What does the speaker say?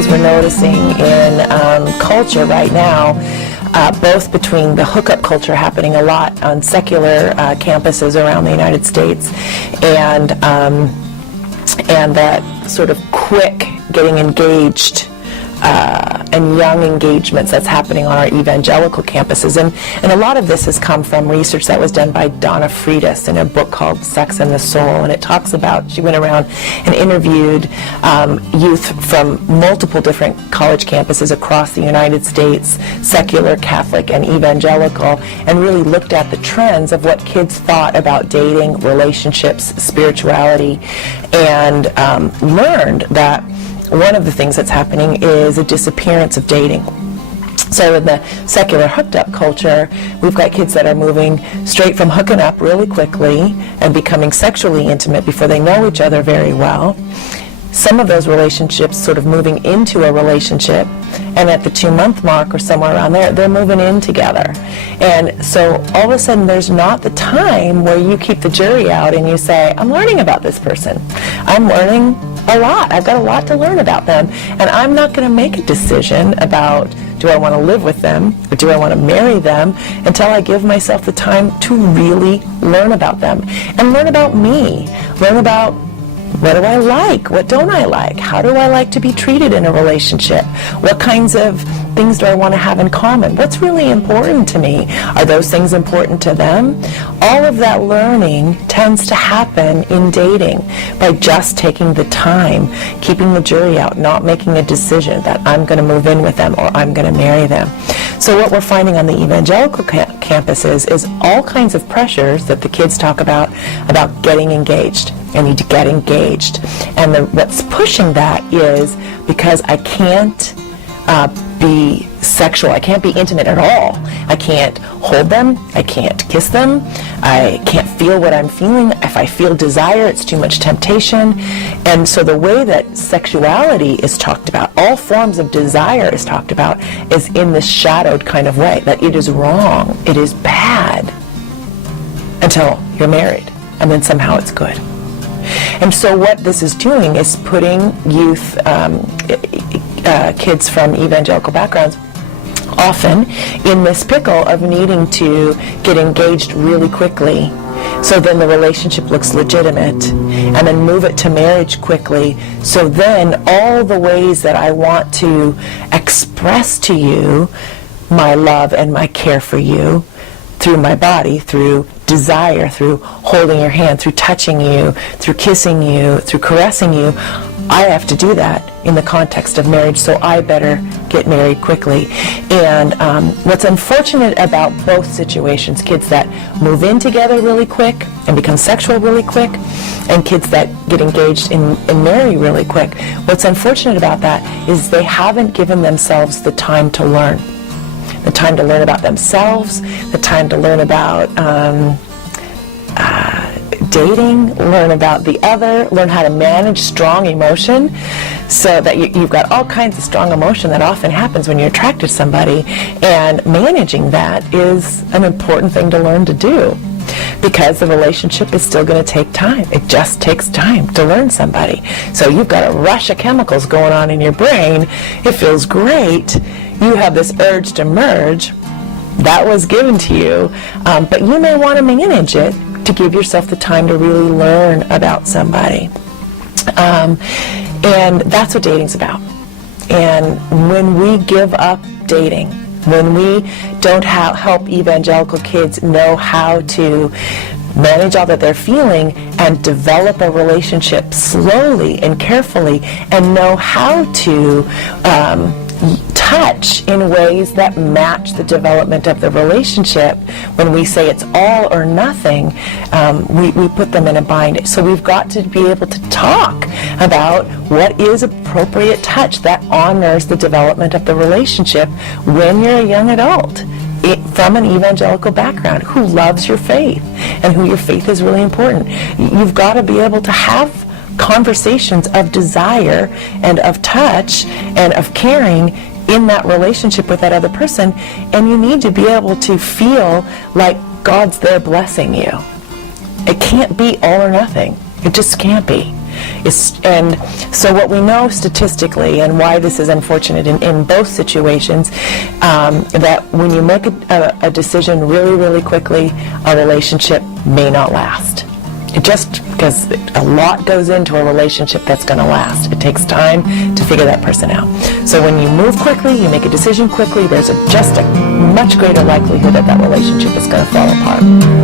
things we're noticing in culture right now, both between the hookup culture happening a lot on secular campuses around the United States, and that sort of quick getting engaged and young engagements that's happening on our evangelical campuses. And a lot of this has come from research that was done by Donna Freitas in a book called Sex and the Soul. And it talks about, she went around and interviewed youth from multiple different college campuses across the United States, secular, Catholic, and evangelical, and really looked at the trends of what kids thought about dating, relationships, spirituality, and learned that one of the things that's happening is a disappearance of dating. So in the secular hooked up culture, we've got kids that are moving straight from hooking up really quickly and becoming sexually intimate before they know each other very well. Some of those relationships sort of moving into a relationship, and at the 2-month mark or somewhere around there, they're moving in together. And so all of a sudden there's not the time where you keep the jury out and you say, I'm learning about this person. I'm learning a lot. I've got a lot to learn about them. And I'm not going to make a decision about, do I want to live with them or do I want to marry them, until I give myself the time to really learn about them and learn about me, learn about what do I like? What don't I like? How do I like to be treated in a relationship? What kinds of things do I want to have in common? What's really important to me? Are those things important to them? All of that learning tends to happen in dating by just taking the time, keeping the jury out, not making a decision that I'm going to move in with them or I'm going to marry them. So what we're finding on the evangelical campuses is all kinds of pressures that the kids talk about getting engaged. I need to get engaged. And what's pushing that is because I can't be sexual. I can't be intimate at all. I can't hold them. I can't kiss them. I can't feel what I'm feeling. If I feel desire, it's too much temptation. And so the way that sexuality is talked about, all forms of desire is talked about, is in this shadowed kind of way, that it is wrong, it is bad, until you're married, and then somehow it's good. And so what this is doing is putting youth, kids from evangelical backgrounds, often in this pickle of needing to get engaged really quickly, so then the relationship looks legitimate, and then move it to marriage quickly, so then all the ways that I want to express to you my love and my care for you, through my body, through desire, through holding your hand, through touching you, through kissing you, through caressing you, I have to do that in the context of marriage, so I better get married quickly. And what's unfortunate about both situations, kids that move in together really quick and become sexual really quick, and kids that get engaged and marry really quick, what's unfortunate about that is they haven't given themselves the time to learn. The time to learn about themselves, the time to learn about dating, learn about the other, learn how to manage strong emotion, so that you've got all kinds of strong emotion that often happens when you're attracted to somebody, and managing that is an important thing to learn to do, because the relationship is still going to take time. It just takes time to learn somebody. So you've got a rush of chemicals going on in your brain. It feels great. You have this urge to merge. That was given to you, but you may want to manage it to give yourself the time to really learn about somebody. And that's what dating's about. And when we give up dating, when we don't help evangelical kids know how to manage all that they're feeling and develop a relationship slowly and carefully, and know how to touch in ways that match the development of the relationship, when we say it's all or nothing, we put them in a bind. So we've got to be able to talk about what is appropriate touch that honors the development of the relationship when you're a young adult, from an evangelical background, who loves your faith and who your faith is really important. You've got to be able to have conversations of desire and of touch and of caring in that relationship with that other person, and you need to be able to feel like God's there blessing you. It can't be all or nothing. It just can't be. And so what we know statistically, and why this is unfortunate in both situations, that when you make a decision really, really quickly, a relationship may not last. Just because a lot goes into a relationship that's going to last. It takes time to figure that person out. So when you move quickly, you make a decision quickly, there's just a much greater likelihood that that relationship is going to fall apart.